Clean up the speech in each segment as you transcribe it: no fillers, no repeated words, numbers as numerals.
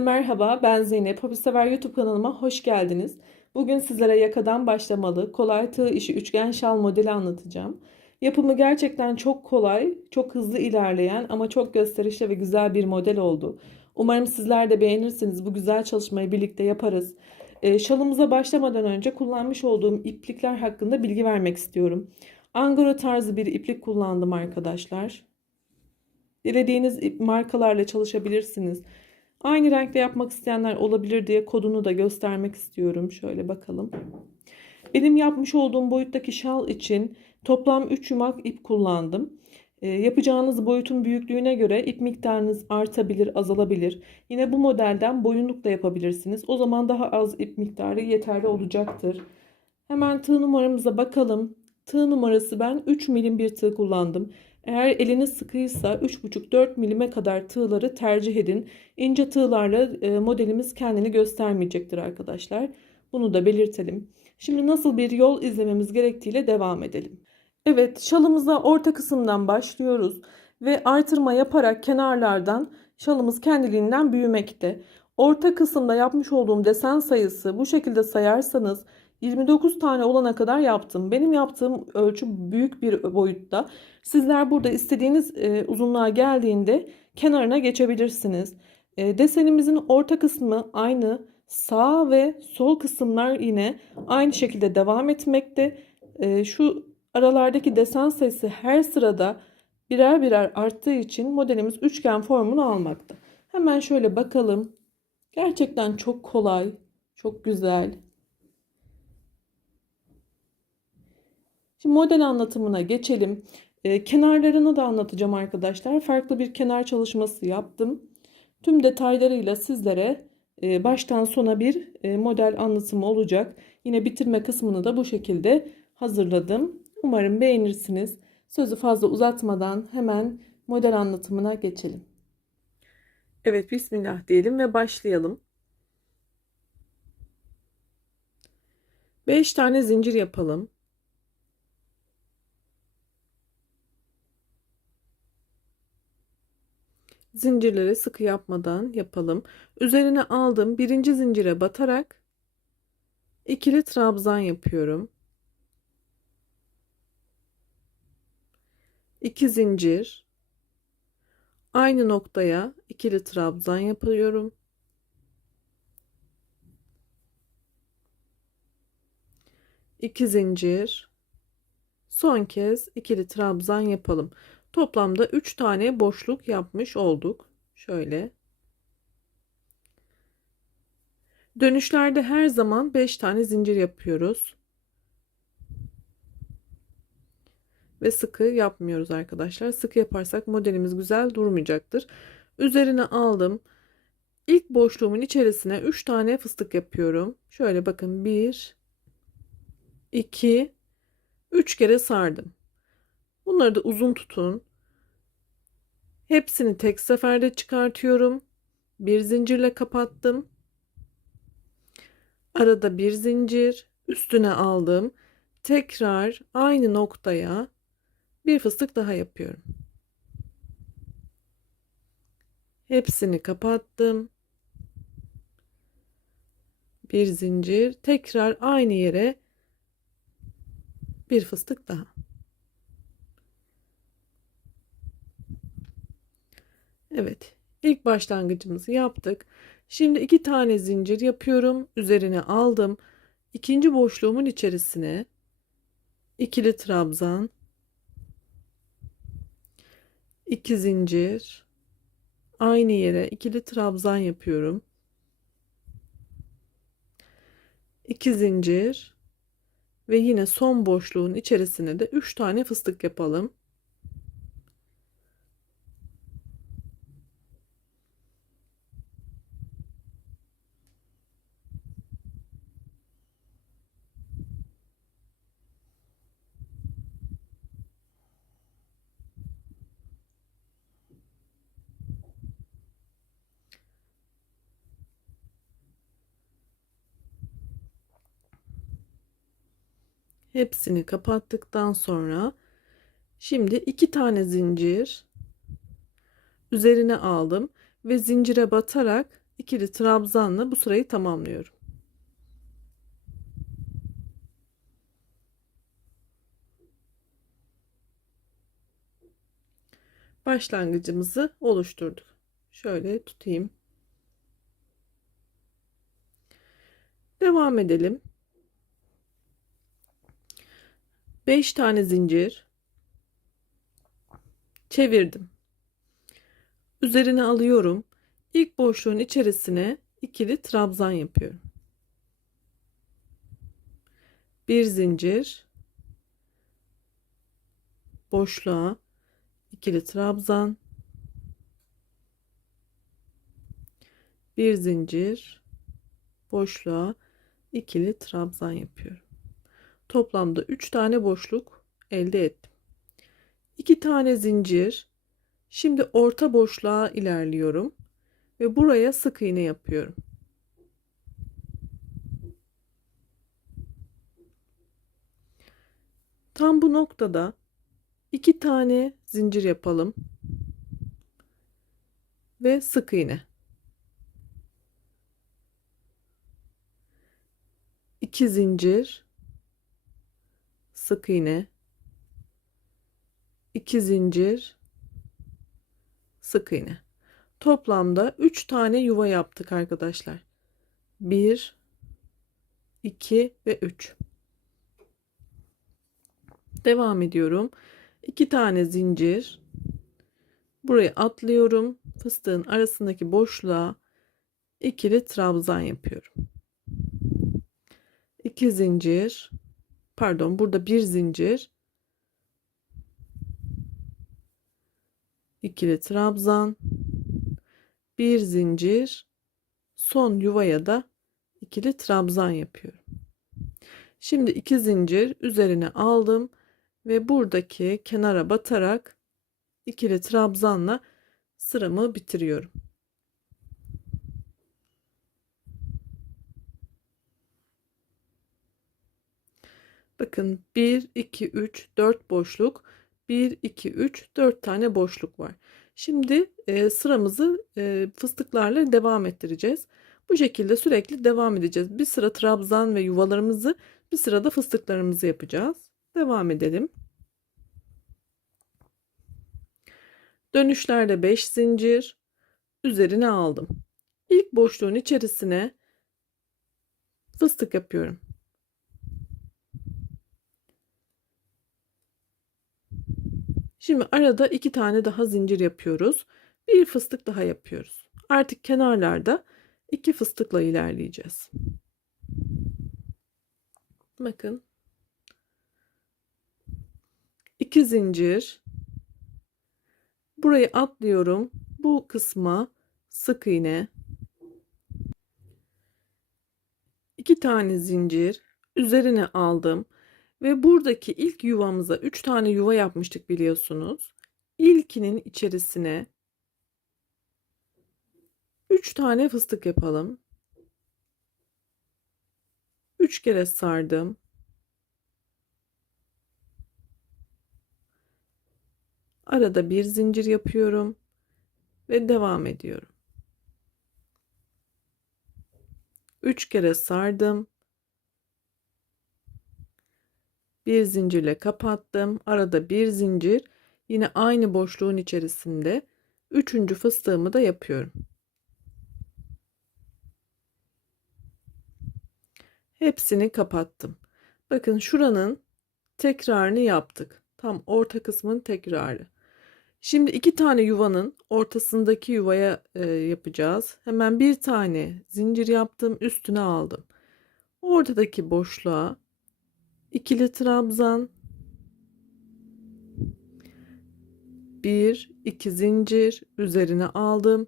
Herkese merhaba, ben Zeynep. Hobisever YouTube kanalıma hoş geldiniz. Bugün sizlere yakadan başlamalı, kolay tığ işi üçgen şal modeli anlatacağım. Yapımı gerçekten çok kolay, çok hızlı ilerleyen ama çok gösterişli ve güzel bir model oldu. Umarım sizler de beğenirsiniz. Bu güzel çalışmayı birlikte yaparız. Şalımıza başlamadan önce kullanmış olduğum iplikler hakkında bilgi vermek istiyorum. Angora tarzı bir iplik kullandım arkadaşlar. Dilediğiniz markalarla çalışabilirsiniz. Aynı renkte yapmak isteyenler olabilir diye kodunu da göstermek istiyorum. Şöyle bakalım. Benim yapmış olduğum boyuttaki şal için toplam 3 yumak ip kullandım. Yapacağınız boyutun büyüklüğüne göre ip miktarınız artabilir, azalabilir. Yine bu modelden boyunluk da yapabilirsiniz. O zaman daha az ip miktarı yeterli olacaktır. Hemen tığ numaramıza bakalım. Tığ numarası ben 3 milim bir tığ kullandım. Eğer eliniz sıkıysa 3,5-4 milime kadar tığları tercih edin. İnce tığlarla modelimiz kendini göstermeyecektir arkadaşlar. Bunu da belirtelim. Şimdi nasıl bir yol izlememiz gerektiğiyle devam edelim. Evet, şalımıza orta kısımdan başlıyoruz ve artırma yaparak kenarlardan şalımız kendiliğinden büyümekte. Orta kısımda yapmış olduğum desen sayısı bu şekilde sayarsanız 29 tane olana kadar yaptım. Benim yaptığım ölçü büyük bir boyutta. Sizler burada istediğiniz uzunluğa geldiğinde kenarına geçebilirsiniz. Desenimizin orta kısmı aynı. Sağ ve sol kısımlar yine aynı şekilde devam etmekte. Şu aralardaki desen sayısı her sırada birer birer arttığı için modelimiz üçgen formunu almakta. Hemen şöyle bakalım. Gerçekten çok kolay, çok güzel. Şimdi model anlatımına geçelim. Kenarlarını da anlatacağım arkadaşlar. Farklı bir kenar çalışması yaptım. Tüm detaylarıyla sizlere baştan sona bir model anlatımı olacak. Yine bitirme kısmını da bu şekilde hazırladım. Umarım beğenirsiniz. Sözü fazla uzatmadan hemen model anlatımına geçelim. Evet, Bismillah diyelim ve başlayalım. 5 tane zincir yapalım. Zincirleri sıkı yapmadan yapalım. Üzerine aldım. Birinci zincire batarak ikili trabzan yapıyorum. 2 zincir. Aynı noktaya ikili trabzan yapıyorum. 2 zincir. Son kez ikili trabzan yapalım. Toplamda 3 tane boşluk yapmış olduk. Şöyle. Dönüşlerde her zaman 5 tane zincir yapıyoruz. Ve sıkı yapmıyoruz arkadaşlar. Sıkı yaparsak modelimiz güzel durmayacaktır. Üzerine aldım. İlk boşluğumun içerisine 3 tane fıstık yapıyorum. Şöyle bakın, 1 2 3 kere sardım. Bunları da uzun tutun. Hepsini tek seferde çıkartıyorum. Bir zincirle kapattım. Arada bir zincir, üstüne aldım. Tekrar aynı noktaya bir fıstık daha yapıyorum. Hepsini kapattım. Bir zincir, tekrar aynı yere bir fıstık daha. Evet, ilk başlangıcımızı yaptık. Şimdi 2 tane zincir yapıyorum. Üzerine aldım. İkinci boşluğumun içerisine ikili trabzan, 2 zincir, aynı yere ikili trabzan yapıyorum. 2 zincir ve yine son boşluğun içerisine de 3 tane fıstık yapalım. Hepsini kapattıktan sonra şimdi 2 tane zincir üzerine aldım ve zincire batarak ikili trabzanla bu sırayı tamamlıyorum. Başlangıcımızı oluşturduk. Şöyle tutayım. Devam edelim. 5 tane zincir çevirdim. Üzerine alıyorum. İlk boşluğun içerisine ikili trabzan yapıyorum. Bir zincir, boşluğa ikili trabzan, bir zincir, boşluğa ikili trabzan yapıyorum. Toplamda 3 tane boşluk elde ettim. 2 tane zincir. Şimdi orta boşluğa ilerliyorum ve buraya sık iğne yapıyorum. Tam bu noktada 2 tane zincir yapalım ve sık iğne. 2 zincir, sık iğne, 2 zincir, sık iğne. Toplamda 3 tane yuva yaptık arkadaşlar. 1, 2 ve 3. Devam ediyorum. 2 tane zincir. Buraya atlıyorum. Fıstığın arasındaki boşluğa ikili trabzan yapıyorum. 2 zincir. Pardon, burada bir zincir. İkili trabzan. Bir zincir. Son yuvaya da ikili trabzan yapıyorum. Şimdi 2 zincir üzerine aldım ve buradaki kenara batarak ikili trabzanla sıramı bitiriyorum. Bakın 1 2 3 4 boşluk, 1 2 3 4 tane boşluk var. Şimdi sıramızı fıstıklarla devam ettireceğiz. Bu şekilde sürekli devam edeceğiz. Bir sıra trabzan ve yuvalarımızı, bir sırada fıstıklarımızı yapacağız. Devam edelim. Dönüşlerde 5 zincir üzerine aldım. İlk boşluğun içerisine fıstık yapıyorum. Şimdi arada 2 tane daha zincir yapıyoruz. Bir fıstık daha yapıyoruz. Artık kenarlarda 2 fıstıkla ilerleyeceğiz. Bakın. 2 zincir. Burayı atlıyorum. Bu kısma sık iğne. 2 tane zincir üzerine aldım ve buradaki ilk yuvamıza 3 tane yuva yapmıştık biliyorsunuz. İlkinin içerisine 3 tane fıstık yapalım. 3 kere sardım. Arada bir zincir yapıyorum ve devam ediyorum. 3 kere sardım. Bir zincirle kapattım. Arada bir zincir. Yine aynı boşluğun içerisinde üçüncü fıstığımı da yapıyorum. Hepsini kapattım. Bakın şuranın tekrarını yaptık. Tam orta kısmın tekrarı. Şimdi 2 tane yuvanın ortasındaki yuvaya yapacağız. Hemen bir tane zincir yaptım, üstüne aldım. Ortadaki boşluğa ikili trabzan, 1 2 zincir üzerine aldım.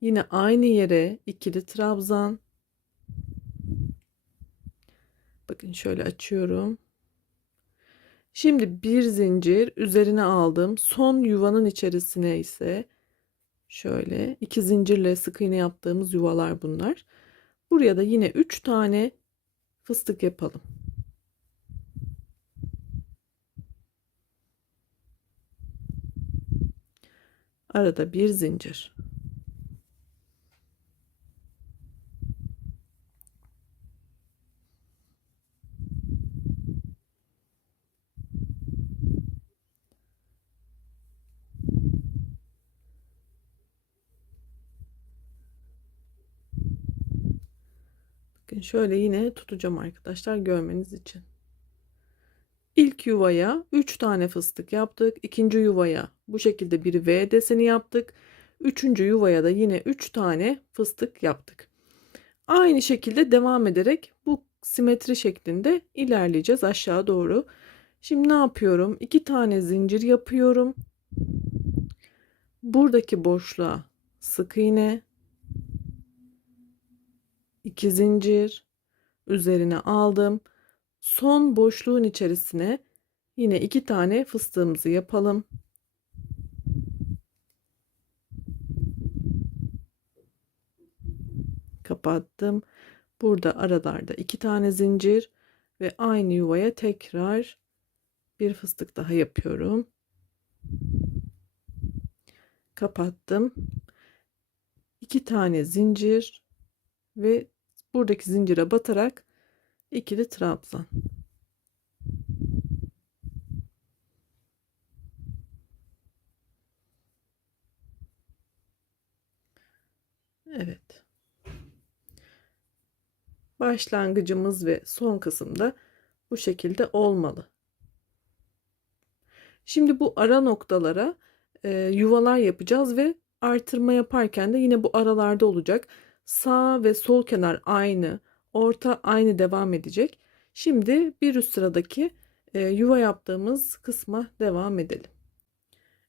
Yine aynı yere ikili trabzan. Bakın şöyle açıyorum. Şimdi bir zincir üzerine aldım. Son yuvanın içerisine ise şöyle 2 zincirle sık iğne yaptığımız yuvalar bunlar. Buraya da yine 3 tane fıstık yapalım. Arada bir zincir. Bakın şöyle yine tutacağım arkadaşlar görmeniz için. İlk yuvaya 3 tane fıstık yaptık. İkinci yuvaya bu şekilde bir V deseni yaptık. Üçüncü yuvaya da yine 3 tane fıstık yaptık. Aynı şekilde devam ederek bu simetri şeklinde ilerleyeceğiz aşağı doğru. Şimdi ne yapıyorum? 2 tane zincir yapıyorum. Buradaki boşluğa sık iğne, 2 zincir, üzerine aldım. Son boşluğun içerisine yine 2 tane fıstığımızı yapalım. Kapattım. Burada aralarda 2 tane zincir ve aynı yuvaya tekrar bir fıstık daha yapıyorum. Kapattım. 2 tane zincir ve buradaki zincire batarak ikili trabzan. Evet. Başlangıcımız ve son kısımda bu şekilde olmalı. Şimdi bu ara noktalara yuvalar yapacağız ve artırma yaparken de yine bu aralarda olacak. Sağ ve sol kenar aynı, orta aynı devam edecek. Şimdi bir üst sıradaki yuva yaptığımız kısma devam edelim.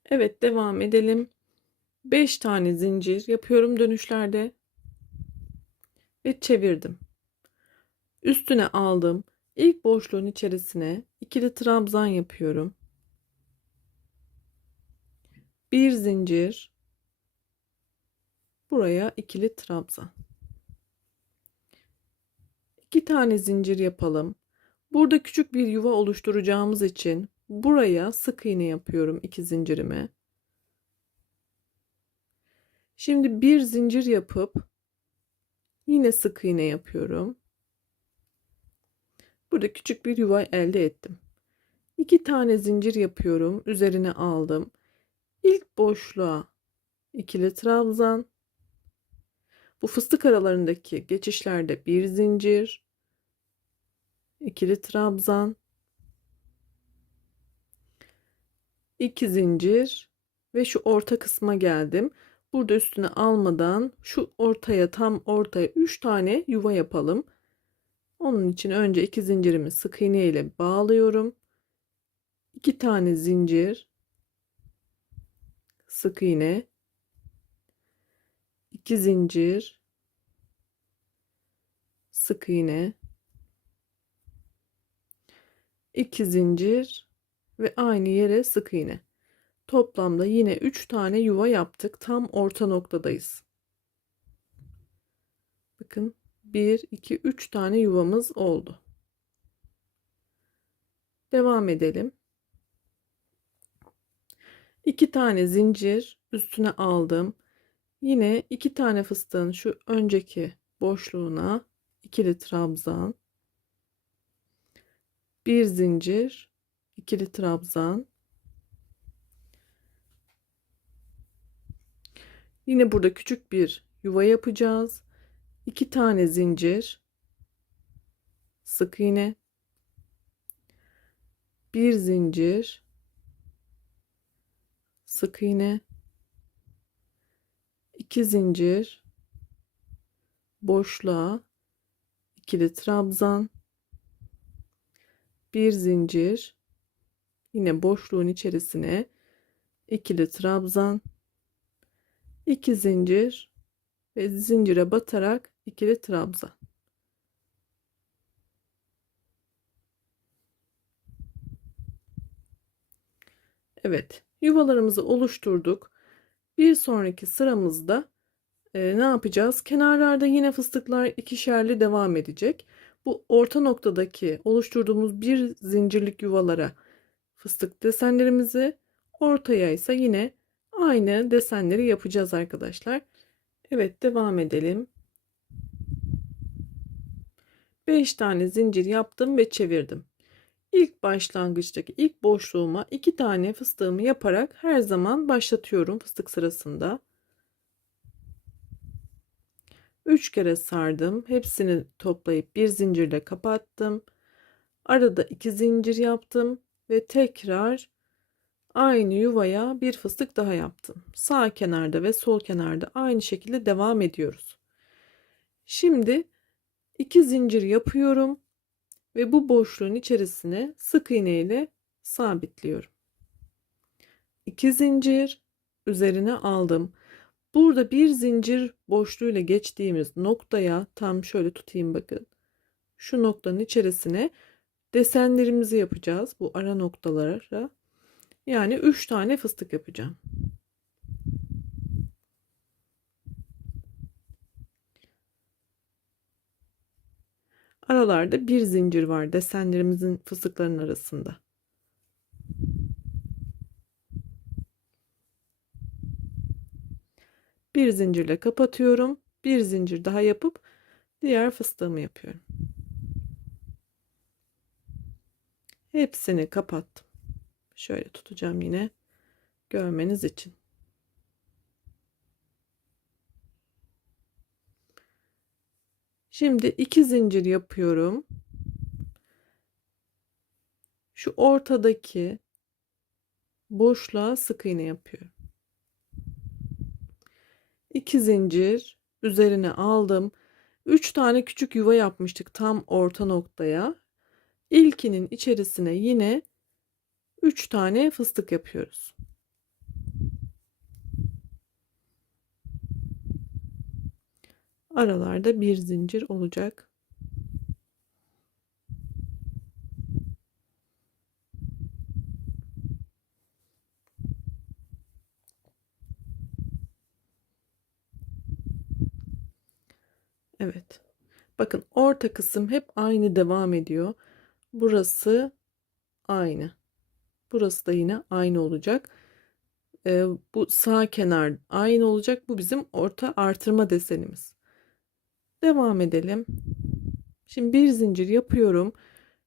Evet, devam edelim. 5 tane zincir yapıyorum dönüşlerde ve çevirdim. Üstüne aldım. İlk boşluğun içerisine ikili trabzan yapıyorum. Bir zincir, buraya ikili trabzan. 2 tane zincir yapalım. Burada küçük bir yuva oluşturacağımız için buraya sık iğne yapıyorum 2 zincirime. Şimdi bir zincir yapıp yine sık iğne yapıyorum. Burada küçük bir yuva elde ettim. 2 tane zincir yapıyorum. Üzerine aldım. İlk boşluğa ikili trabzan. Bu fıstık aralarındaki geçişlerde bir zincir, ikili trabzan, 2 zincir ve şu orta kısma geldim. Burada üstüne almadan şu ortaya, tam ortaya 3 tane yuva yapalım. Onun için önce 2 zincirimi sık iğne ile bağlıyorum. 2 tane zincir, sık iğne, 2 zincir, sık iğne, 2 zincir ve aynı yere sık iğne. Toplamda yine 3 tane yuva yaptık. Tam orta noktadayız. Bakın 1, 2, 3 tane yuvamız oldu. Devam edelim. 2 tane zincir üstüne aldım. Yine 2 tane fıstığın şu önceki boşluğuna ikili trabzan, bir zincir, ikili trabzan. Yine burada küçük bir yuva yapacağız. 2 tane zincir, sık iğne, bir zincir, sık iğne, 2 zincir, boşluğa ikili trabzan, bir zincir, yine boşluğun içerisine ikili trabzan, 2 zincir ve zincire batarak ikili trabzan. Evet, yuvalarımızı oluşturduk. Bir sonraki sıramızda ne yapacağız? Kenarlarda yine fıstıklar ikişerli devam edecek. Bu orta noktadaki oluşturduğumuz bir zincirlik yuvalara fıstık desenlerimizi, ortaya ise yine aynı desenleri yapacağız arkadaşlar. Evet, devam edelim. 5 tane zincir yaptım ve çevirdim. İlk başlangıçtaki ilk boşluğuma 2 tane fıstığımı yaparak her zaman başlatıyorum fıstık sırasında. 3 kere sardım. Hepsini toplayıp bir zincirle kapattım. Arada 2 zincir yaptım ve tekrar aynı yuvaya bir fıstık daha yaptım. Sağ kenarda ve sol kenarda aynı şekilde devam ediyoruz. Şimdi 2 zincir yapıyorum ve bu boşluğun içerisine sık iğne ile sabitliyorum. 2 zincir üzerine aldım. Burada bir zincir boşluğuyla geçtiğimiz noktaya tam şöyle tutayım bakın. Şu noktanın içerisine desenlerimizi yapacağız bu ara noktalara. Yani 3 tane fıstık yapacağım. Aralarda bir zincir var desenlerimizin fıstıkların arasında. Bir zincirle kapatıyorum. Bir zincir daha yapıp diğer fıstığımı yapıyorum. Hepsini kapattım. Şöyle tutacağım yine görmeniz için. Şimdi 2 zincir yapıyorum. Şu ortadaki boşluğa sık iğne yapıyorum. 2 zincir üzerine aldım. 3 tane küçük yuva yapmıştık tam orta noktaya. İlkinin içerisine yine 3 tane fıstık yapıyoruz. Aralarda bir zincir olacak. Evet. Bakın orta kısım hep aynı devam ediyor. Burası aynı. Burası da yine aynı olacak. Bu sağ kenar aynı olacak. Bu bizim orta artırma desenimiz. Devam edelim. Şimdi bir zincir yapıyorum.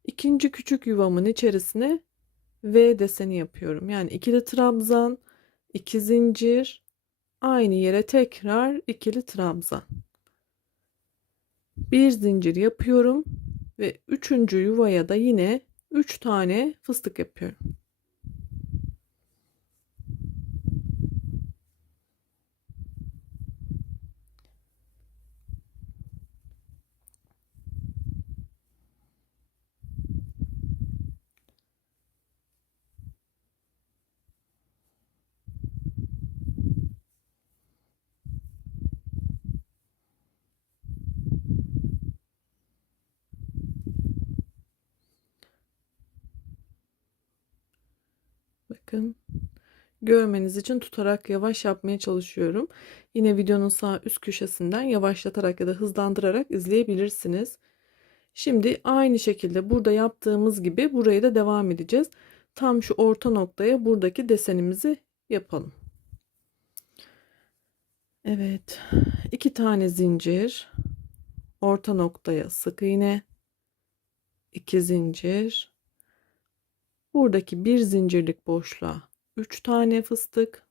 İkinci küçük yuvamın içerisine V deseni yapıyorum. Yani ikili trabzan, 2 zincir, aynı yere tekrar ikili trabzan. Bir zincir yapıyorum ve üçüncü yuvaya da yine 3 tane fıstık yapıyorum. Bakın görmeniz için tutarak yavaş yapmaya çalışıyorum. Yine videonun sağ üst köşesinden yavaşlatarak ya da hızlandırarak izleyebilirsiniz. Şimdi aynı şekilde burada yaptığımız gibi buraya da devam edeceğiz. Tam şu orta noktaya buradaki desenimizi yapalım. Evet. 2 tane zincir. Orta noktaya sık iğne. 2 zincir. Buradaki bir zincirlik boşluğa 3 tane fıstık.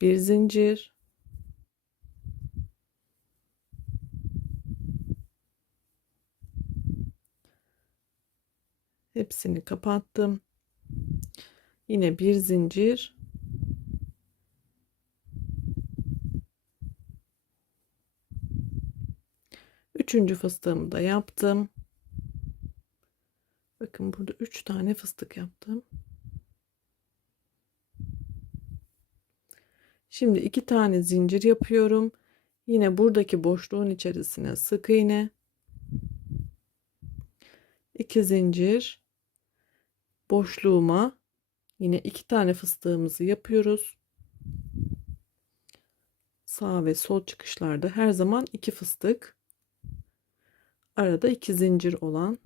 Bir zincir. Hepsini kapattım. Yine bir zincir. Üçüncü fıstığımı da yaptım. Bakın burada 3 tane fıstık yaptım. Şimdi 2 tane zincir yapıyorum. Yine buradaki boşluğun içerisine sık iğne. 2 zincir. Boşluğuma yine 2 tane fıstığımızı yapıyoruz. Sağ ve sol çıkışlarda her zaman 2 fıstık. Arada 2 zincir olan.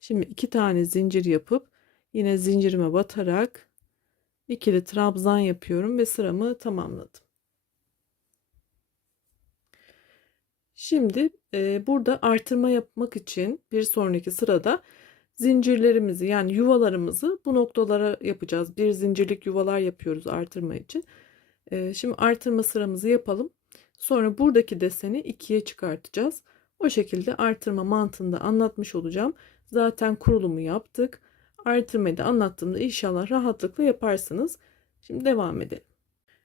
Şimdi 2 tane zincir yapıp yine zincirime batarak ikili trabzan yapıyorum ve sıramı tamamladım. Şimdi burada artırma yapmak için bir sonraki sırada zincirlerimizi yani yuvalarımızı bu noktalara yapacağız. Bir zincirlik yuvalar yapıyoruz artırma için. Şimdi artırma sıramızı yapalım. Sonra buradaki deseni ikiye çıkartacağız. O şekilde artırma mantığını da anlatmış olacağım. Zaten kurulumu yaptık. Artırmayı da anlattığımda inşallah rahatlıkla yaparsınız. Şimdi devam edelim.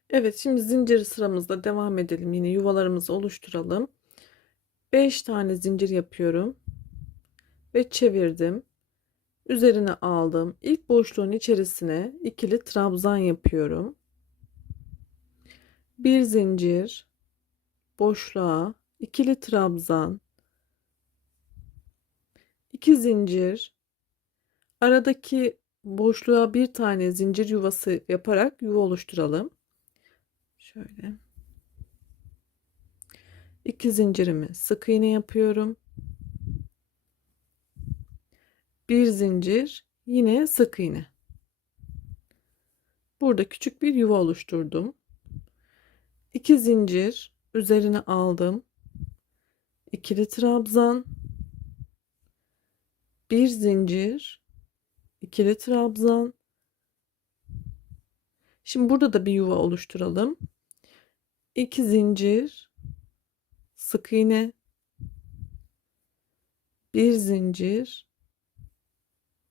Evet, şimdi zincir sıramızda devam edelim. Yine yuvalarımızı oluşturalım. 5 tane zincir yapıyorum ve çevirdim. Üzerine aldım. İlk boşluğun içerisine ikili trabzan yapıyorum. Bir zincir, boşluğa ikili trabzan, 2 zincir, aradaki boşluğa bir tane zincir yuvası yaparak yuva oluşturalım. Şöyle. 2 zincirimi sık iğne yapıyorum. Bir zincir, yine sık iğne. Burada küçük bir yuva oluşturdum. 2 zincir üzerine aldım. İkili trabzan, bir zincir, ikili trabzan. Şimdi burada da bir yuva oluşturalım. 2 zincir, sık iğne, bir zincir,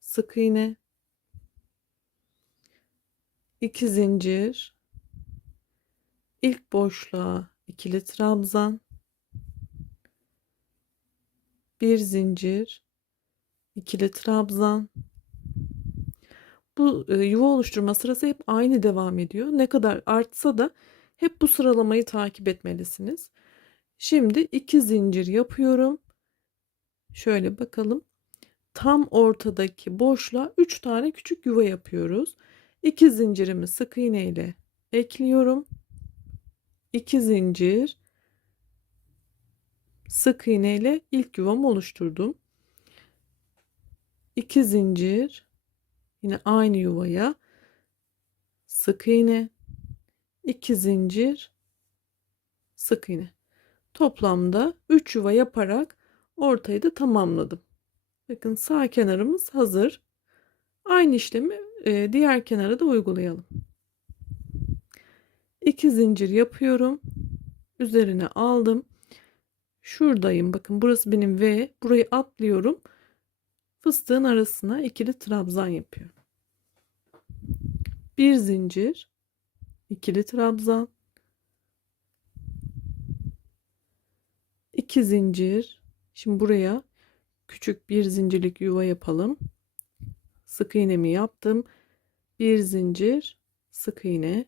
sık iğne, 2 zincir, ilk boşluğa ikili trabzan, bir zincir, ikili trabzan. Bu yuva oluşturma sırası hep aynı devam ediyor. Ne kadar artsa da hep bu sıralamayı takip etmelisiniz. Şimdi 2 zincir yapıyorum. Şöyle bakalım. Tam ortadaki boşluğa 3 tane küçük yuva yapıyoruz. 2 zincirimi sık iğne ile ekliyorum. 2 zincir, sık iğne ile ilk yuvamı oluşturdum. 2 zincir, yine aynı yuvaya sık iğne, 2 zincir, sık iğne. Toplamda 3 yuva yaparak ortayı da tamamladım. Bakın sağ kenarımız hazır. Aynı işlemi diğer kenara da uygulayalım. 2 zincir yapıyorum. Üzerine aldım. Şuradayım. Bakın burası benim V. Burayı atlıyorum. Fıstığın arasına ikili trabzan yapıyorum. Bir zincir, ikili trabzan, 2 zincir. Şimdi buraya küçük bir zincirlik yuva yapalım. Sık iğnemi yaptım. Bir zincir, sık iğne,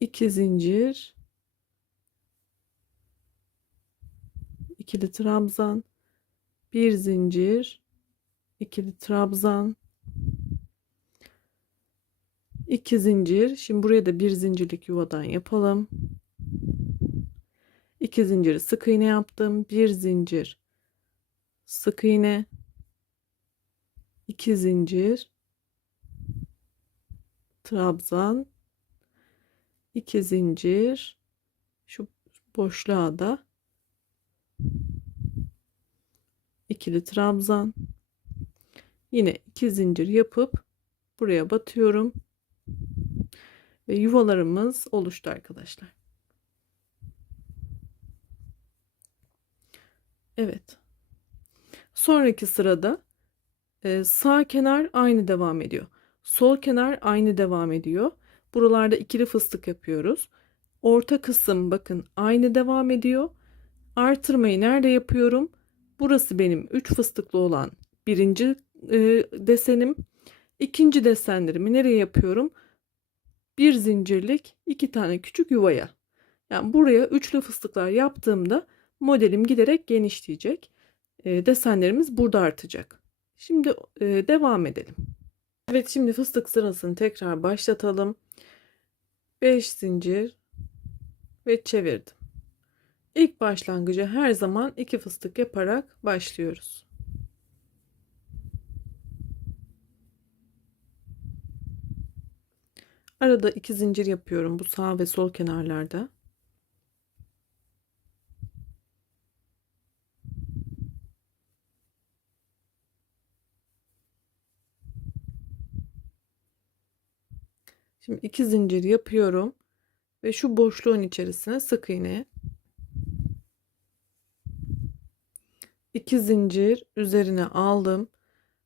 2 zincir, ikili trabzan, bir zincir, ikili trabzan, 2 zincir. Şimdi buraya da bir zincirlik yuvadan yapalım. 2 zincir sık iğne yaptım. Bir zincir, sık iğne, 2 zincir, trabzan, 2 zincir, şu boşluğa da ikili trabzan, yine 2 zincir yapıp buraya batıyorum ve yuvalarımız oluştu arkadaşlar. Evet. Sonraki sırada sağ kenar aynı devam ediyor. Sol kenar aynı devam ediyor. Buralarda ikili fıstık yapıyoruz. Orta kısım bakın aynı devam ediyor. Artırmayı nerede yapıyorum? Burası benim 3 fıstıklı olan birinci desenim. İkinci desenlerimi nereye yapıyorum? Bir zincirlik 2 tane küçük yuvaya. Yani buraya üçlü fıstıklar yaptığımda modelim giderek genişleyecek. Desenlerimiz burada artacak. Şimdi devam edelim. Evet, şimdi fıstık sırasını tekrar başlatalım. 5 zincir ve çevirdim. İlk başlangıcı her zaman 2 fıstık yaparak başlıyoruz. Arada 2 zincir yapıyorum bu sağ ve sol kenarlarda. Şimdi 2 zincir yapıyorum ve şu boşluğun içerisine sık iğne, 2 zincir üzerine aldım.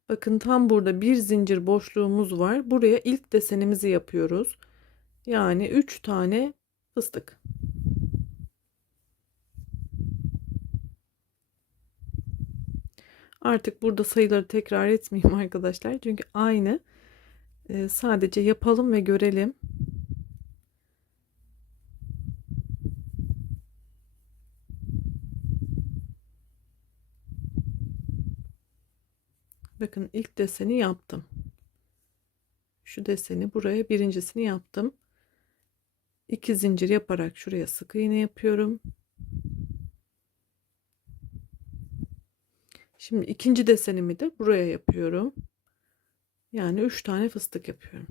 Bakın tam burada bir zincir boşluğumuz var. Buraya ilk desenimizi yapıyoruz. Yani 3 tane fıstık. Artık burada sayıları tekrar etmeyeyim arkadaşlar. Çünkü aynı. Sadece yapalım ve görelim. Bakın ilk deseni yaptım. Şu deseni buraya birincisini yaptım. 2 zincir yaparak şuraya sık iğne yapıyorum. Şimdi ikinci desenimi de buraya yapıyorum. Yani 3 tane fıstık yapıyorum.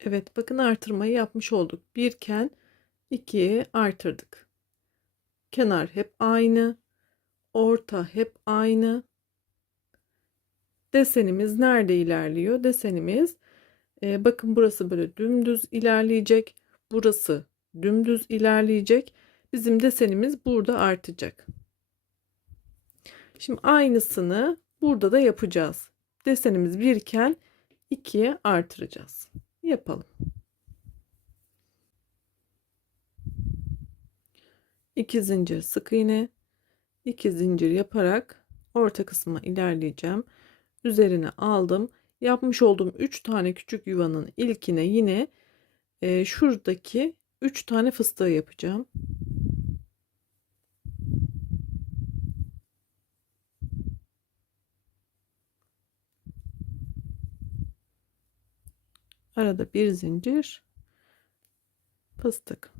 Evet, bakın artırmayı yapmış olduk. Birken 2'ye artırdık. Kenar hep aynı. Orta hep aynı. Desenimiz nerede ilerliyor? Desenimiz bakın burası böyle dümdüz ilerleyecek. Burası dümdüz ilerleyecek. Bizim desenimiz burada artacak. Şimdi aynısını burada da yapacağız. Desenimiz birken 2'ye artıracağız. Yapalım. 2 zincir sık iğne, 2 zincir yaparak orta kısma ilerleyeceğim. Üzerine aldım. Yapmış olduğum 3 tane küçük yuvanın ilkine yine şuradaki 3 tane fıstığı yapacağım. Arada bir zincir fıstık.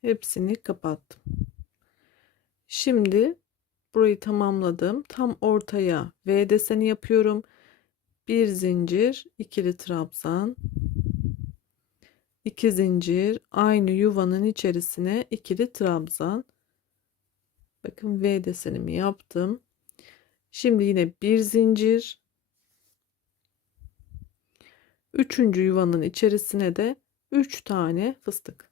Hepsini kapattım. Şimdi burayı tamamladım. Tam ortaya V deseni yapıyorum. Bir zincir, ikili trabzan, 2 zincir, aynı yuvanın içerisine ikili trabzan. Bakın V desenimi yaptım. Şimdi yine bir zincir, üçüncü yuvanın içerisine de 3 tane fıstık.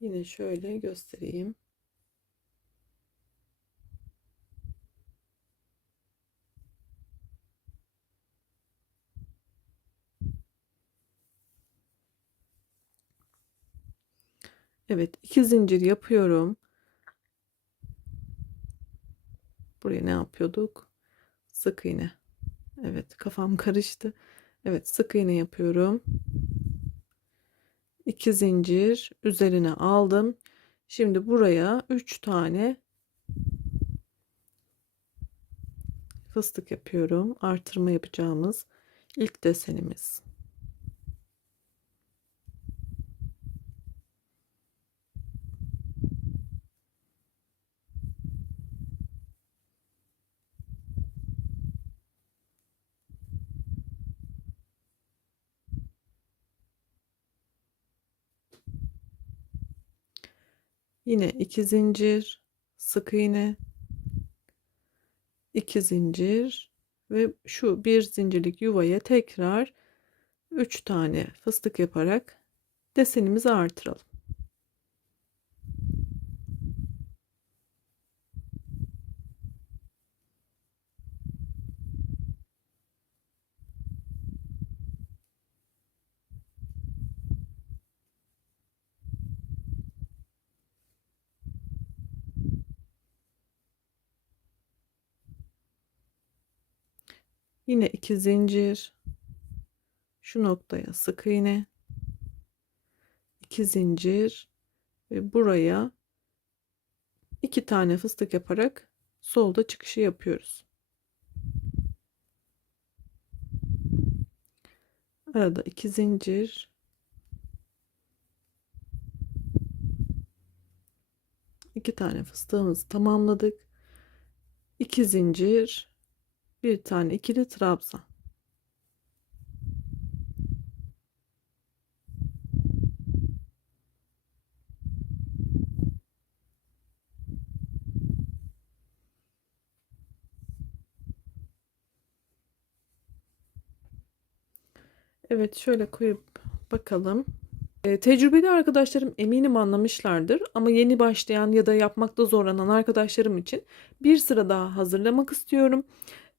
Yine şöyle göstereyim. Evet, 2 zincir yapıyorum. Buraya ne yapıyorduk? Sık iğne. Evet, kafam karıştı. Evet, sık iğne yapıyorum. 2 zincir üzerine aldım. Şimdi buraya 3 tane fıstık yapıyorum. Artırma yapacağımız ilk desenimiz. Yine 2 zincir, sık iğne, 2 zincir ve şu bir zincirlik yuvaya tekrar 3 tane fıstık yaparak desenimizi artıralım. Yine 2 zincir, şu noktaya sık iğne, 2 zincir ve buraya 2 tane fıstık yaparak solda çıkışı yapıyoruz. Arada 2 zincir, 2 tane fıstığımızı tamamladık. 2 zincir, bir tane ikili trabzan. Evet, şöyle koyup bakalım. Tecrübeli arkadaşlarım eminim anlamışlardır ama yeni başlayan ya da yapmakta zorlanan arkadaşlarım için bir sıra daha hazırlamak istiyorum.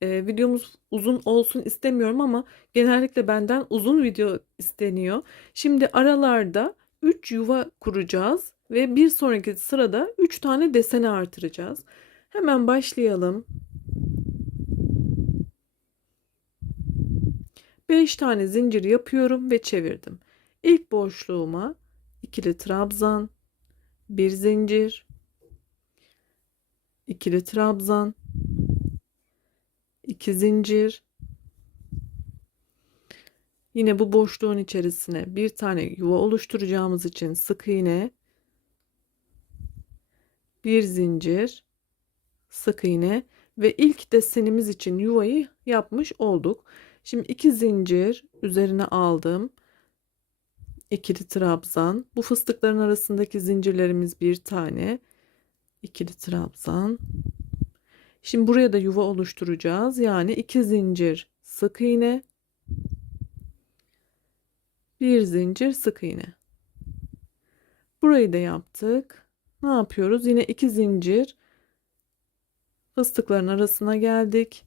Videomuz uzun olsun istemiyorum ama genellikle benden uzun video isteniyor. Şimdi aralarda 3 yuva kuracağız ve bir sonraki sırada 3 tane deseni artıracağız. Hemen başlayalım. 5 tane zincir yapıyorum ve çevirdim. İlk boşluğuma ikili trabzan, bir zincir, ikili trabzan, 2 zincir. Yine bu boşluğun içerisine bir tane yuva oluşturacağımız için sık iğne, bir zincir, sık iğne ve ilk desenimiz için yuvayı yapmış olduk. Şimdi 2 zincir üzerine aldım. İkili trabzan. Bu fıstıkların arasındaki zincirlerimiz bir tane. İkili trabzan. Şimdi buraya da yuva oluşturacağız. Yani 2 zincir sık iğne, bir zincir sık iğne. Burayı da yaptık. Ne yapıyoruz? Yine 2 zincir fıstıkların arasına geldik.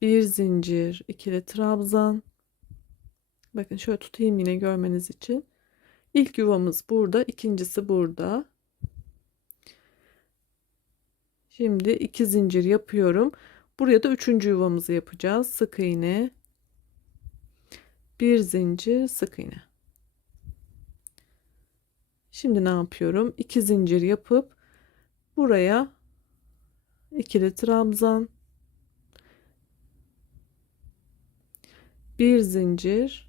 Bir zincir ikili trabzan. Bakın şöyle tutayım yine görmeniz için. İlk yuvamız burada, ikincisi burada. Şimdi 2 zincir yapıyorum. Buraya da 3. yuvamızı yapacağız. Sık iğne, bir zincir, sık iğne. Şimdi ne yapıyorum? 2 zincir yapıp buraya ikili trabzan, bir zincir,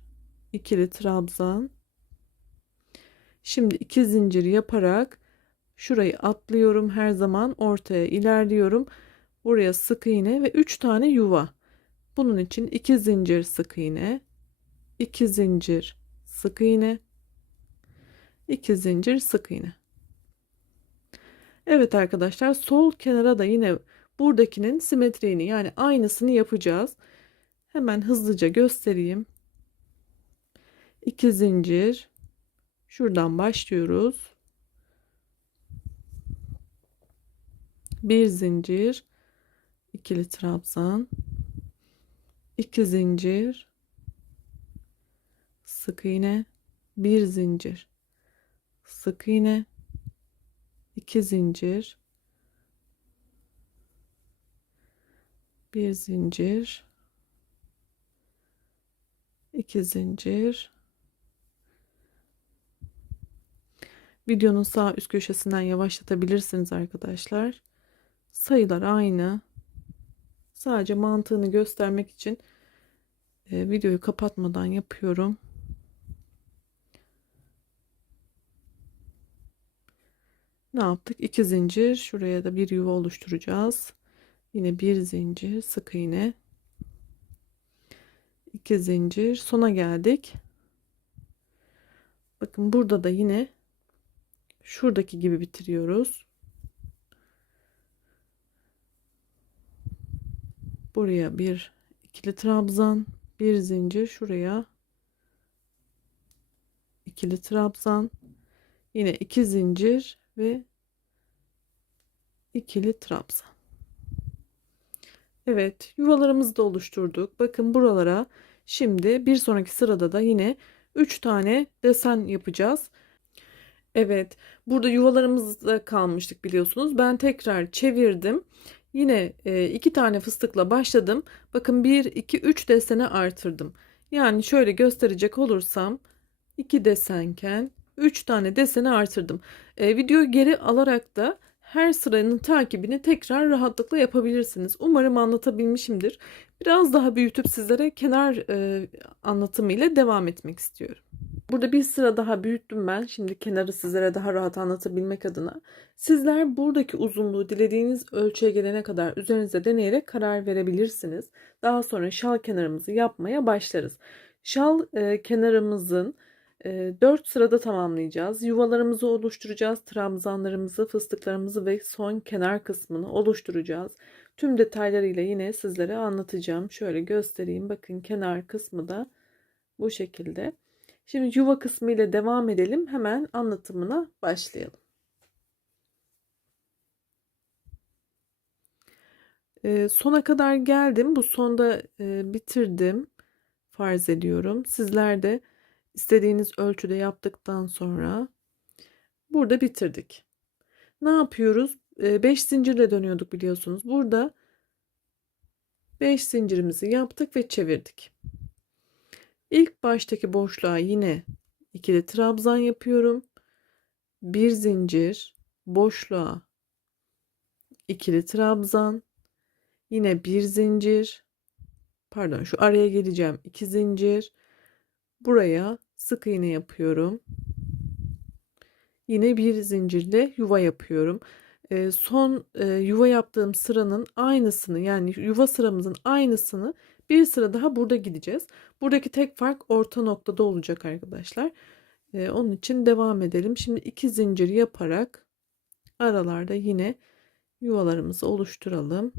ikili trabzan. Şimdi 2 zincir yaparak şurayı atlıyorum, her zaman ortaya ilerliyorum. Buraya sık iğne ve 3 tane yuva. Bunun için 2 zincir sık iğne, 2 zincir sık iğne, 2 zincir sık iğne. Evet arkadaşlar, sol kenara da yine buradakinin simetriğini yani aynısını yapacağız. Hemen hızlıca göstereyim. 2 zincir, şuradan başlıyoruz. Bir zincir, ikili trabzan, 2 zincir, sık iğne, bir zincir, sık iğne, 2 zincir, bir zincir, 2 zincir. Videonun sağ üst köşesinden yavaşlatabilirsiniz arkadaşlar. Sayılar aynı. Sadece mantığını göstermek için videoyu kapatmadan yapıyorum. Ne yaptık? 2 zincir, şuraya da bir yuva oluşturacağız. Yine bir zincir, sık iğne, 2 zincir, sona geldik. Bakın burada da yine şuradaki gibi bitiriyoruz. Buraya bir ikili trabzan, bir zincir, şuraya ikili trabzan, yine 2 zincir ve ikili trabzan. Evet, yuvalarımızı da oluşturduk. Bakın buralara şimdi bir sonraki sırada da yine 3 tane desen yapacağız. Evet, burada yuvalarımızda kalmıştık biliyorsunuz. Ben tekrar çevirdim. Yine 2 tane fıstıkla başladım. Bakın 1, 2, 3 desene artırdım. Yani şöyle gösterecek olursam 2 desenken 3 tane deseni artırdım. Videoyu geri alarak da her sıranın takibini tekrar rahatlıkla yapabilirsiniz. Umarım anlatabilmişimdir. Biraz daha büyütüp sizlere kenar anlatımı ile devam etmek istiyorum. Burada bir sıra daha büyüttüm ben. Şimdi kenarı sizlere daha rahat anlatabilmek adına. Sizler buradaki uzunluğu dilediğiniz ölçüye gelene kadar üzerinize deneyerek karar verebilirsiniz. Daha sonra şal kenarımızı yapmaya başlarız. Şal kenarımızın 4 sırada tamamlayacağız. Yuvalarımızı oluşturacağız. Trabzanlarımızı, fıstıklarımızı ve son kenar kısmını oluşturacağız. Tüm detaylarıyla yine sizlere anlatacağım. Şöyle göstereyim. Bakın kenar kısmı da bu şekilde. Şimdi yuva kısmı ile devam edelim. Hemen anlatımına başlayalım. Sona kadar geldim. Bu sonda bitirdim. Farz ediyorum. Sizler de istediğiniz ölçüde yaptıktan sonra burada bitirdik. Ne yapıyoruz? 5 zincirle dönüyorduk biliyorsunuz. Burada 5 zincirimizi yaptık ve çevirdik. İlk baştaki boşluğa yine ikili trabzan yapıyorum. Bir zincir, boşluğa ikili trabzan, yine bir zincir, pardon şu araya geleceğim, 2 zincir, buraya sık iğne yapıyorum. Yine bir zincirle yuva yapıyorum. Son yuva yaptığım sıranın aynısını, yani yuva sıramızın aynısını bir sıra daha burada gideceğiz. Buradaki tek fark orta noktada olacak arkadaşlar. Onun için devam edelim. Şimdi 2 zincir yaparak aralarda yine yuvalarımızı oluşturalım.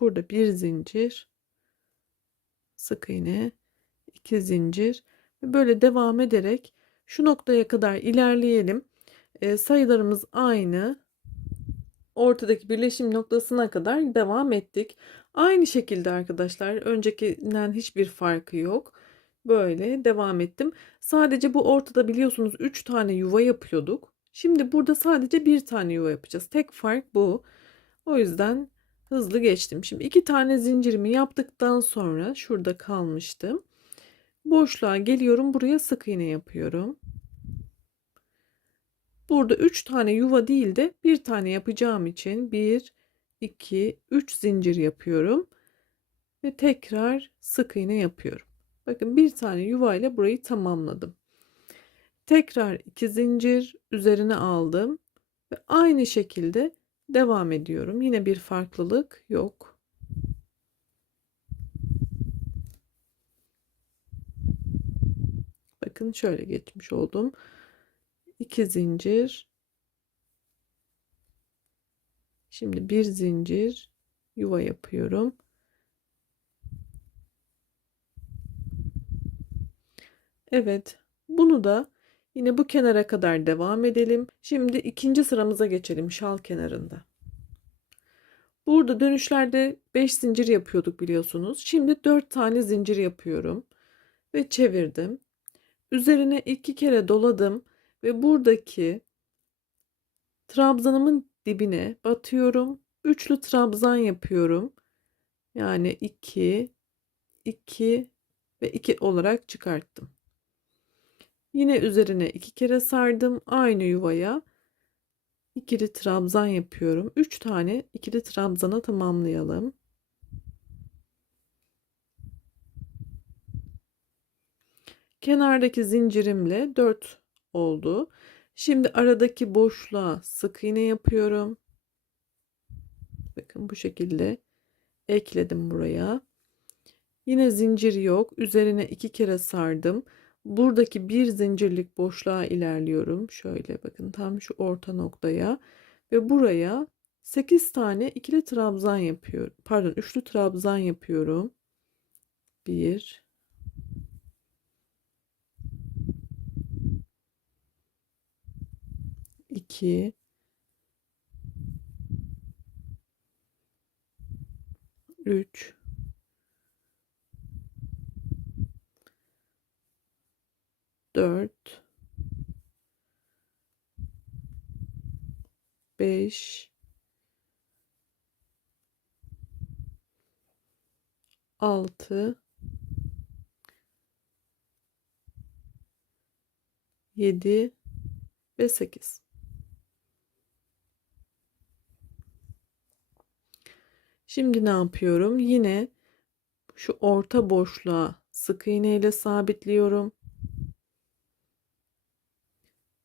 Burada bir zincir, sık iğne, 2 zincir ve böyle devam ederek şu noktaya kadar ilerleyelim. Sayılarımız aynı. Ortadaki birleşim noktasına kadar devam ettik. Aynı şekilde arkadaşlar, öncekinden hiçbir farkı yok. Böyle devam ettim. Sadece bu ortada biliyorsunuz 3 tane yuva yapıyorduk. Şimdi burada sadece bir tane yuva yapacağız. Tek fark bu. O yüzden hızlı geçtim. Şimdi 2 tane zincirimi yaptıktan sonra şurada kalmıştım. Boşluğa geliyorum. Buraya sık iğne yapıyorum. Burada 3 tane yuva değil de bir tane yapacağım için 1, 2, 3 zincir yapıyorum. Ve tekrar sık iğne yapıyorum. Bakın bir tane yuva ile burayı tamamladım. Tekrar 2 zincir üzerine aldım. Ve aynı şekilde devam ediyorum. Yine bir farklılık yok. Bakın şöyle geçmiş oldum. 2 zincir. Şimdi bir zincir yuva yapıyorum. Evet, bunu da yine bu kenara kadar devam edelim. Şimdi ikinci sıramıza geçelim şal kenarında. Burada dönüşlerde 5 zincir yapıyorduk biliyorsunuz. Şimdi 4 tane zincir yapıyorum ve çevirdim. Üzerine 2 kere doladım ve buradaki trabzanımın dibine batıyorum. Üçlü trabzan yapıyorum. Yani 2, 2 ve 2 olarak çıkarttım. Yine üzerine 2 kere sardım. Aynı yuvaya ikili trabzan yapıyorum. 3 tane ikili trabzana tamamlayalım. Kenardaki zincirimle 4 oldu. Şimdi aradaki boşluğa sık iğne yapıyorum. Bakın bu şekilde ekledim buraya. Yine zincir yok. Üzerine 2 kere sardım. Buradaki bir zincirlik boşluğa ilerliyorum. Şöyle bakın tam şu orta noktaya ve buraya 8 tane ikili trabzan yapıyorum. Pardon, üçlü trabzan yapıyorum. 1, 2, 3, 4 5 6 7 ve 8. Şimdi ne yapıyorum? Yine şu orta boşluğa sık iğne ile sabitliyorum.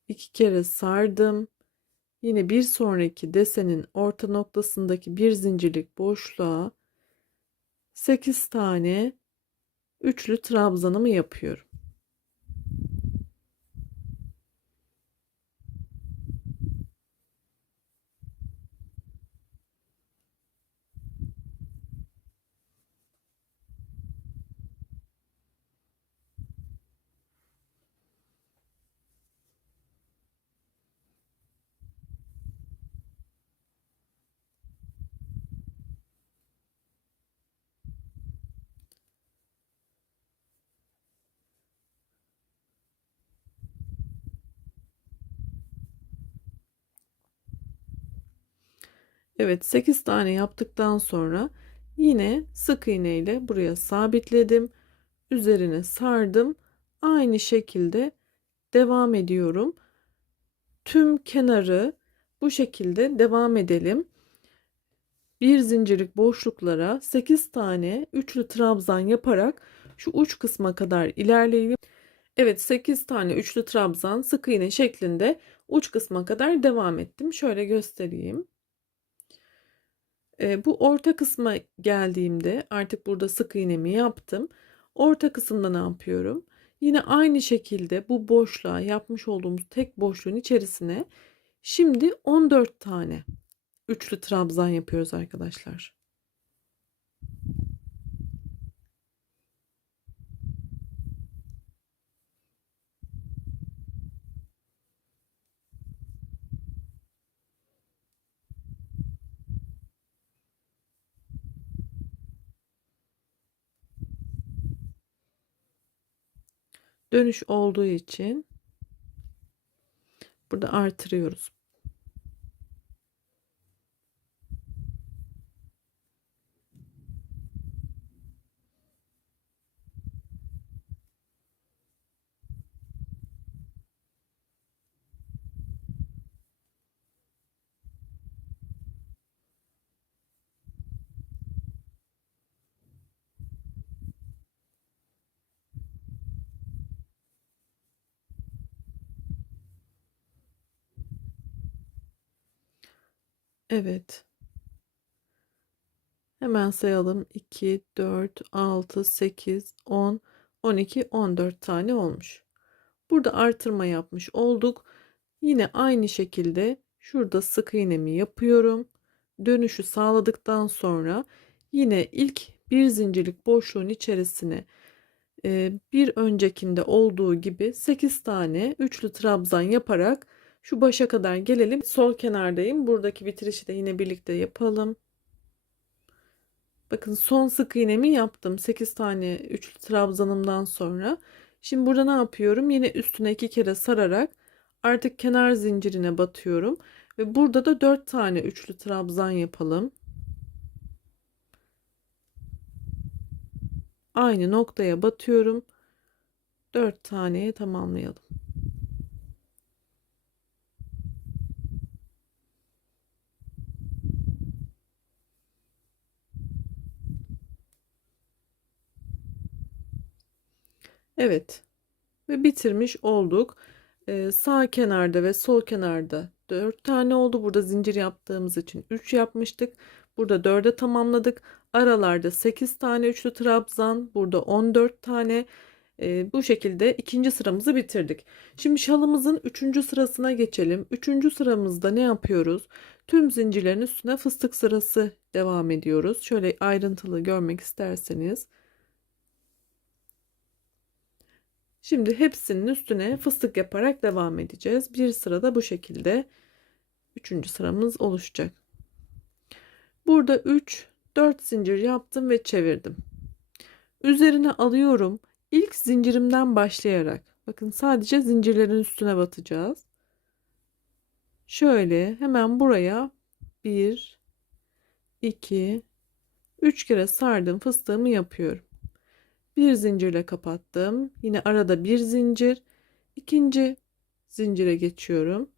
2 kere sardım. Yine bir sonraki desenin orta noktasındaki bir zincirlik boşluğa 8 tane üçlü trabzanımı yapıyorum. Evet, 8 tane yaptıktan sonra yine sık iğne ile buraya sabitledim. Üzerine sardım. Aynı şekilde devam ediyorum. Tüm kenarı bu şekilde devam edelim. Bir zincirlik boşluklara 8 tane üçlü trabzan yaparak şu uç kısma kadar ilerleyelim. Evet, 8 tane üçlü trabzan sık iğne şeklinde uç kısma kadar devam ettim. Şöyle göstereyim. Bu orta kısma geldiğimde artık burada sık iğnemi yaptım. Orta kısımda ne yapıyorum? Yine aynı şekilde bu boşluğa, yapmış olduğumuz tek boşluğun içerisine şimdi 14 tane üçlü trabzan yapıyoruz arkadaşlar. Dönüş olduğu için burada artırıyoruz. Evet. Hemen sayalım. 2, 4, 6, 8, 10, 12, 14 tane olmuş. Burada artırma yapmış olduk. Yine aynı şekilde şurada sık iğnemi yapıyorum. Dönüşü sağladıktan sonra yine ilk bir zincirlik boşluğun içerisine bir öncekinde olduğu gibi 8 tane üçlü trabzan yaparak şu başa kadar gelelim. Sol kenardayım. Buradaki bitirişi de yine birlikte yapalım. Bakın son sık iğnemi yaptım. 8 tane üçlü trabzanımdan sonra. Şimdi burada ne yapıyorum? Yine üstüne 2 kere sararak artık kenar zincirine batıyorum. Ve burada da 4 tane üçlü trabzan yapalım. Aynı noktaya batıyorum. 4 taneye tamamlayalım. Evet. Ve bitirmiş olduk. Sağ kenarda ve sol kenarda 4 tane oldu. Burada zincir yaptığımız için 3 yapmıştık. Burada 4'e tamamladık. Aralarda 8 tane üçlü trabzan. Burada 14 tane. Bu şekilde ikinci sıramızı bitirdik. Şimdi şalımızın 3. sırasına geçelim. 3. sıramızda ne yapıyoruz? Tüm zincirlerin üstüne fıstık sırası devam ediyoruz. Şöyle ayrıntılı görmek isterseniz. Şimdi hepsinin üstüne fıstık yaparak devam edeceğiz. Bir sırada bu şekilde 3. sıramız oluşacak. Burada 3, 4 zincir yaptım ve çevirdim. Üzerine alıyorum. İlk zincirimden başlayarak Bakın sadece zincirlerin üstüne batacağız. Şöyle hemen buraya 1, 2, 3 kere sardım, fıstığımı yapıyorum. Bir zincirle kapattım. Yine arada bir zincir. İkinci zincire geçiyorum.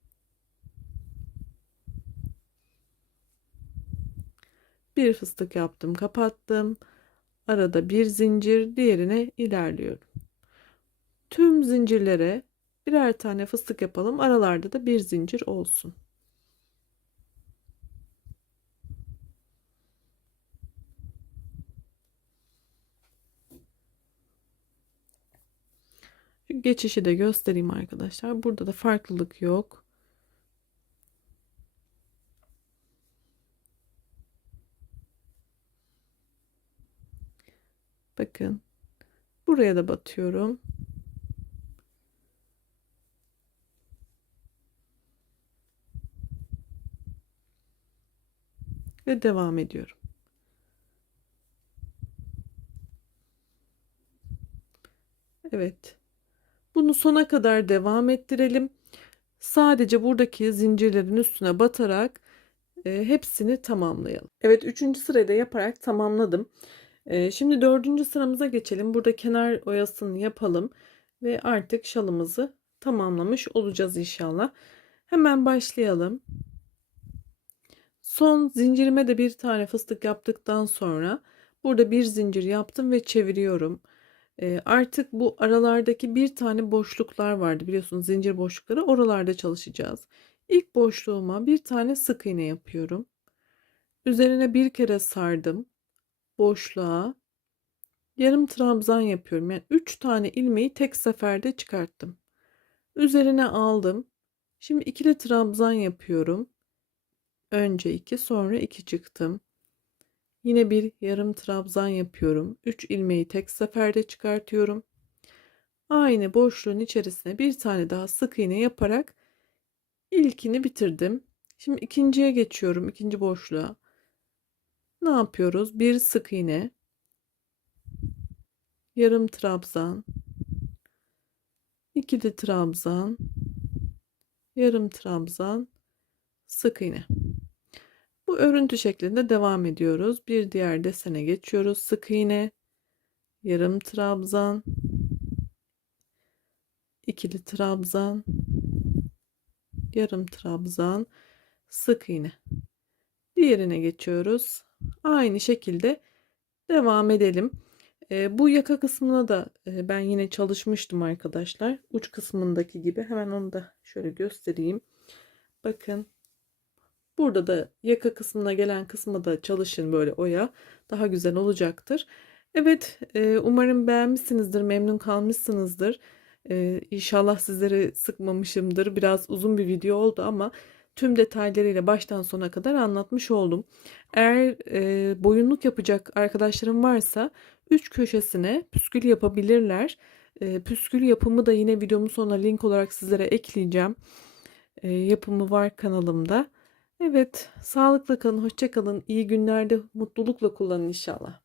Bir fıstık yaptım, kapattım. Arada bir zincir, diğerine ilerliyorum. Tüm zincirlere birer tane fıstık yapalım. Aralarda da bir zincir olsun. Şu geçişi de göstereyim arkadaşlar. Burada da farklılık yok. Bakın. Buraya da batıyorum. Ve devam ediyorum. Evet. Bunu sona kadar devam ettirelim. Sadece buradaki zincirlerin üstüne batarak hepsini tamamlayalım. Evet, 3. sırayı da yaparak tamamladım. Şimdi 4. sıramıza geçelim. Burada kenar oyasını yapalım ve artık şalımızı tamamlamış olacağız inşallah. Hemen başlayalım. Son zincirime de bir tane fıstık yaptıktan sonra burada bir zincir yaptım ve çeviriyorum. Artık bu aralardaki bir tane boşluklar vardı, biliyorsunuz, zincir boşlukları, oralarda çalışacağız. İlk boşluğuma bir tane sık iğne yapıyorum. Üzerine bir kere sardım. Boşluğa yarım trabzan yapıyorum. Yani 3 tane ilmeği tek seferde çıkarttım. Üzerine aldım. Şimdi ikili trabzan yapıyorum. Önce 2, sonra 2 çıktım. Yine bir yarım trabzan yapıyorum. 3 ilmeği tek seferde çıkartıyorum. Aynı boşluğun içerisine bir tane daha sık iğne yaparak ilkini bitirdim. Şimdi ikinciye geçiyorum. İkinci boşluğa. Ne yapıyoruz? Bir sık iğne, yarım trabzan, ikili trabzan, yarım trabzan, sık iğne. Bu örüntü şeklinde devam ediyoruz. Bir diğer desene geçiyoruz. Sık iğne, yarım trabzan, ikili trabzan, yarım trabzan, sık iğne. Diğerine geçiyoruz. Aynı şekilde devam edelim. Bu yaka kısmına da ben yine çalışmıştım arkadaşlar. Uç kısmındaki gibi. Hemen onu da şöyle göstereyim. Bakın. Burada da yaka kısmına gelen kısmı da çalışın böyle oya. Daha güzel olacaktır. Evet, umarım beğenmişsinizdir, memnun kalmışsınızdır. İnşallah sizleri sıkmamışımdır. Biraz uzun bir video oldu ama tüm detaylarıyla baştan sona kadar anlatmış oldum. Eğer boyunluk yapacak arkadaşlarım varsa 3 köşesine püskül yapabilirler. Püskül yapımı da yine videomun sonuna link olarak sizlere ekleyeceğim. Yapımı var kanalımda. Evet, sağlıkla kalın, hoşça kalın. İyi günlerde mutlulukla kullanın inşallah.